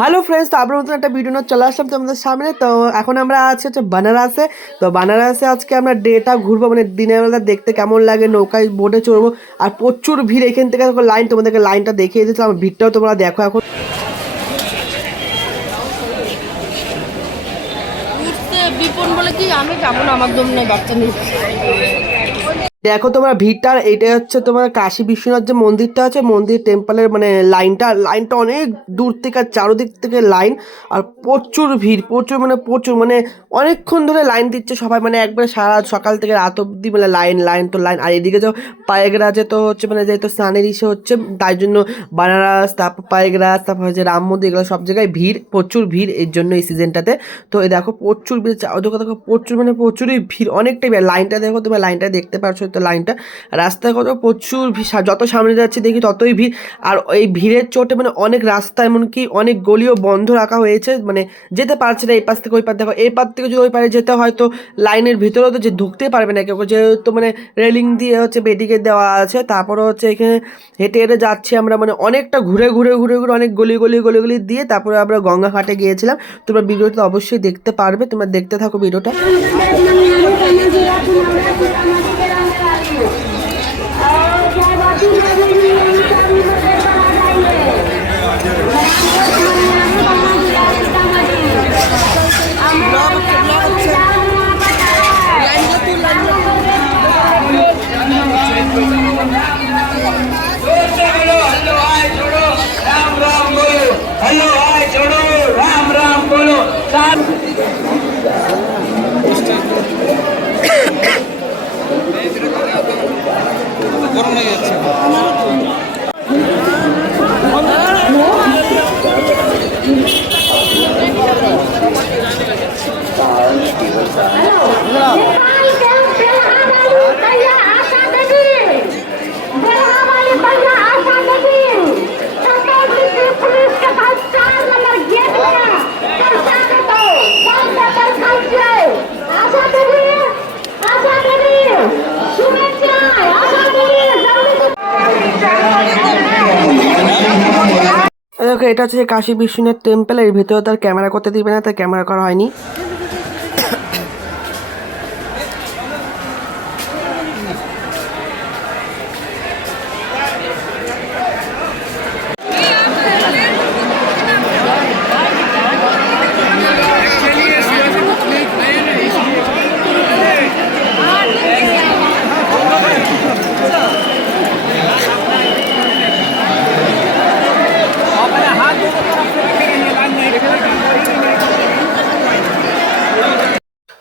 Hello friends, তো আপনার নতুন একটা ভিডিও নিয়ে চলে আসলাম তোমাদের সামনে। তো এখন আমরা আছি হচ্ছে বানারসে। তো বানারসে আজকে আমরা ডেটা ঘুরবো, মানে দিনের বেলা দেখতে কেমন লাগে, নৌকায় বোটে চড়বো। আর প্রচুর ভিড়, এখান থেকে লাইন, তোমাদেরকে লাইনটা দেখিয়ে দিচ্ছিলাম, ভিড়টাও তোমরা দেখো এখন। বিপন বলে কি আমি যাবো না, আমার দম নেই, বাচ্চা নেই। দেখো তোমরা ভিড়টা, এইটাই হচ্ছে তোমার কাশী বিশ্বনাথ যে মন্দিরটা আছে, মন্দির টেম্পলের মানে লাইনটা অনেক দূর থেকে, চারোদিক থেকে লাইন। আর প্রচুর ভিড়, প্রচুর মানে অনেকক্ষণ ধরে লাইন দিচ্ছে সবাই, মানে একবারে সারা সকাল থেকে রাত অব্দি মানে লাইন তো লাইন। আর এদিকে যে পায়েগরাজে তো হচ্ছে মানে যেহেতু স্নানের ইসে হচ্ছে, তাই জন্য বানারস, তারপর পায়েগরাজ, তারপর হচ্ছে রাম মন্দির, এগুলো সব জায়গায় ভিড়, প্রচুর ভিড় এর জন্য এই সিজনটাতে। তো এই দেখো প্রচুর ভিড়, চারদিকে দেখো প্রচুর, মানে প্রচুরই ভিড়, অনেকটাই ভিড়। লাইনটা দেখো, তুমি লাইনটা দেখতে পাচ্ছ তো, লাইনটা রাস্তায় কত প্রচুর ভিড়, যত সামনে যাচ্ছে দেখি ততই ভিড়। আর এই ভিড়ের চোটে মানে অনেক রাস্তা, এমনকি অনেক গলিও বন্ধ রাখা হয়েছে, মানে যেতে পারছে না এই পাশ থেকে ওই পার। দেখো এই পার থেকে যদি ওই পারে যেতে হয় তো লাইনের ভিতরেও তো যে ঢুকতে পারবে না কেউ, যেহেতু মানে রেলিং দিয়ে হচ্ছে বেডিকে দেওয়া আছে। তারপরে হচ্ছে এখানে হেঁটে হেঁটে যাচ্ছি আমরা, মানে অনেকটা ঘুরে অনেক গলি দিয়ে তারপরে আমরা গঙ্গা ঘাটে গিয়েছিলাম। তোমরা ভিডিওটা অবশ্যই দেখতে পারবে, তোমরা দেখতে থাকো ভিডিওটা। গরম লেগে যাচ্ছে। দেখো এটা হচ্ছে কাশী বিশ্বনাথ টেম্পল, এর ভিতরে তার ক্যামেরা করতে দিবে না, তার ক্যামেরা করা হয়নি।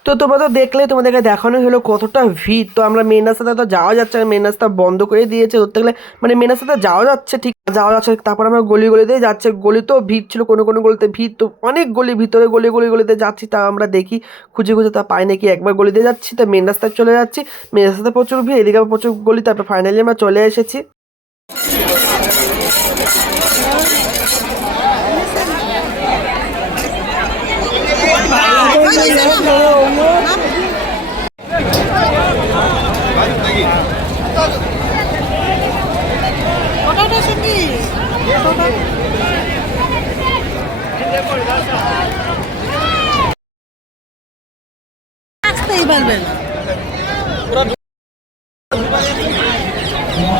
তো তোমরা তো দেখলে, তোমাদেরকে দেখানো হলো কতটা ভিড়। তো আমরা মেন রাস্তাতে তো যাওয়া যাচ্ছে না, মেন রাস্তা বন্ধ করে দিয়েছে ধরতে গেলে, মানে মেন রাস্তাতে যাওয়া যাচ্ছে, ঠিক যাওয়া যাচ্ছে। তারপর আমরা গলিতে যাচ্ছে, গলিতেও ভিড় ছিল, কোনো গলিতে ভিড়, তো অনেক গলি ভিতরে গলিতে যাচ্ছি, তা আমরা দেখি খুঁজে তা পাই নাকি। একবার গলিতে যাচ্ছি, তো মেন রাস্তায় চলে যাচ্ছি, মেন রাস্তাতে প্রচুর ভিড়, এদিকে প্রচুর গলি, তারপর ফাইনালি আমরা চলে এসেছি।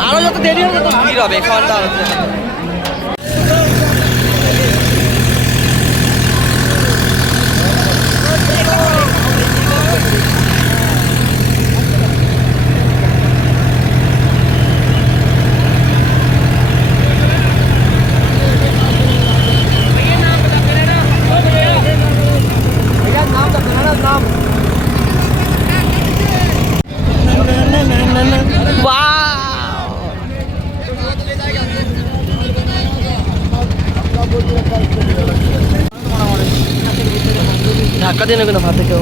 আরো যত দেরি হবে তত ভিড় হবে, খাওয়াটা হচ্ছে। ধাক্কা দিয়ে নেবে না ভাতে কেউ।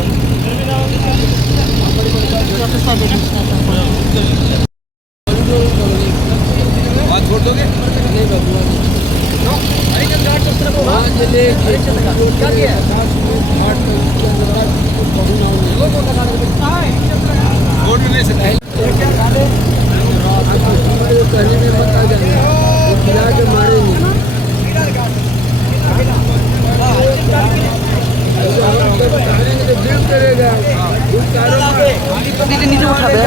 নিচে উঠাবে।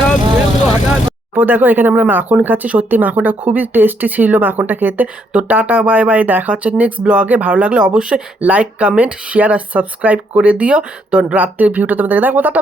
তো দেখো এখানে আমরা মাখন খাচ্ছি, সত্যি মাখনটা খুবই টেস্টি ছিল মাখনটা খেতে। তো টাটা বাই বাই, দেখা হচ্ছে নেক্সট ব্লগে। ভালো লাগলে অবশ্যই লাইক কমেন্ট শেয়ার আর সাবস্ক্রাইব করে দিও। তো রাত্রের ভিউটা তোমাদের দেখো, টাটা।